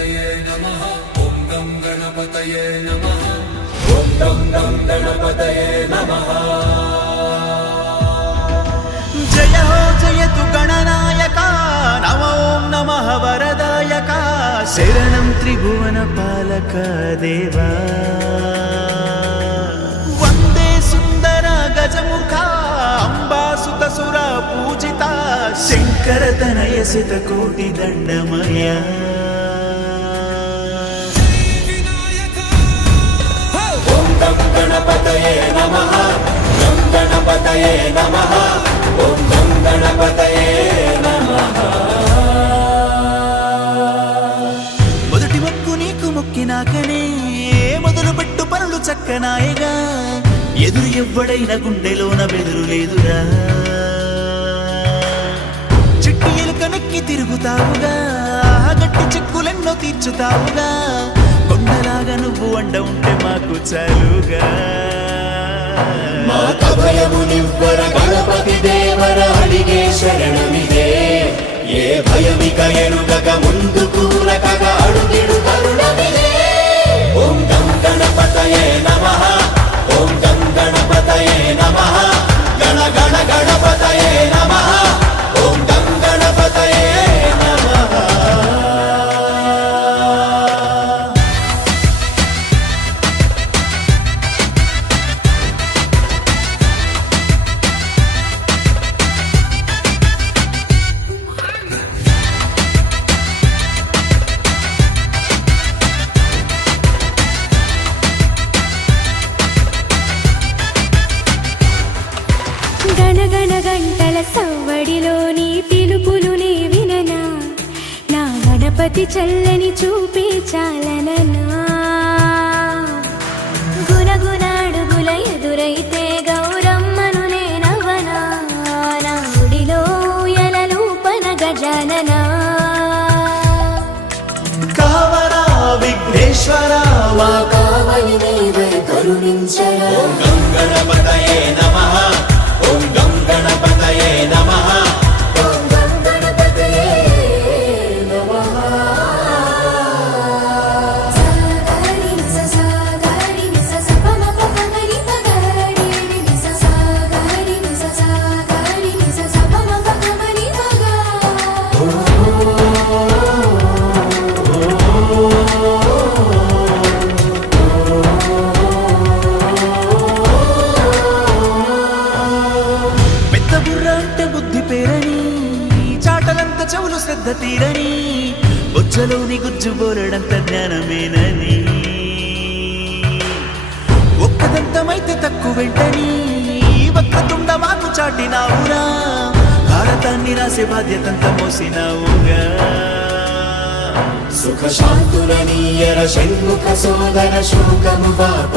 गणपतये नमः। ॐ गं गणपतये नमः। ॐ गं गणपतये नमः। जय हो जयतु गणनायका नमो नमः वरदायका शरणं त्रिभुवन पालक देवा वंदे सुंदर गजमुखा अंबासुत सुर पूजिता शंकर तनय सित कोटि दंडमया ॐ गं गणपतये नमः। गं गणपतये नमः। ॐ गं गणपतये नमः। మొదటి మొక్కు నీకు మొక్కినాకనే మొదలు పెట్టు పనులు చక్కనాయగా ఎదురు ఎవ్వడైన గుండెలోన బెదురు లేదురా చిట్టి ఎలుక నెక్కి తిరుగుతావుగా గట్టి చిక్కులెన్నో తీర్చుతావుగా కొండలాగా నువ్వు అండ ఉంటే మాకు చాలుగా మాకభయమునివ్వర గణపతి దేవర అడిగే శరణమిదే ఏ భయమిక ఎరుగక ముందుకు రకగ అడుగిడు కరుణమిదే ఓం గం గణపతయే నమః ఓం గం గణపతయే నమః గణ గణ గణపతయే నమః ఓం గం గణపతయే నమః గణగణ గంటల సవ్వడిలోని పిలుపులునే విననా నా గణపతి చల్లని చూపే చాలననా గుణగుణాడుగుల ఎదురైతే గౌరమ్మను నేనవనా నా గుడిలో ఎలలూపన గజాననా కావరా విఘ్నేశ్వర మా కావలి నీవే కరుణించరా ఓం గం గణపతయే నమః ఓం గం గణపతయే నమః ఓం గం గణపతయే నమః సాగరి నిస సాగరి నిస సపమ పపగరి పగరి నిస సాగరి నిస సాగరి నిస సపమ పపగరి పగా పెద్ద బుర్ర అంటే బుద్ధి పేరని చాటలంత చెవులు శ్రద్ధ తీరని బొచ్చలోని గుజ్జు బోరడంత జ్ఞానమేనని ఒక్కదంతమైతే తక్కువెంటని వక్రతుండ మాకు చాటినావురా భారతాన్ని రాసే బాధ్యతంత మోసినావుగా సుఖ శాంతులనీయర షణ్ముఖ సోదర శోకము పాప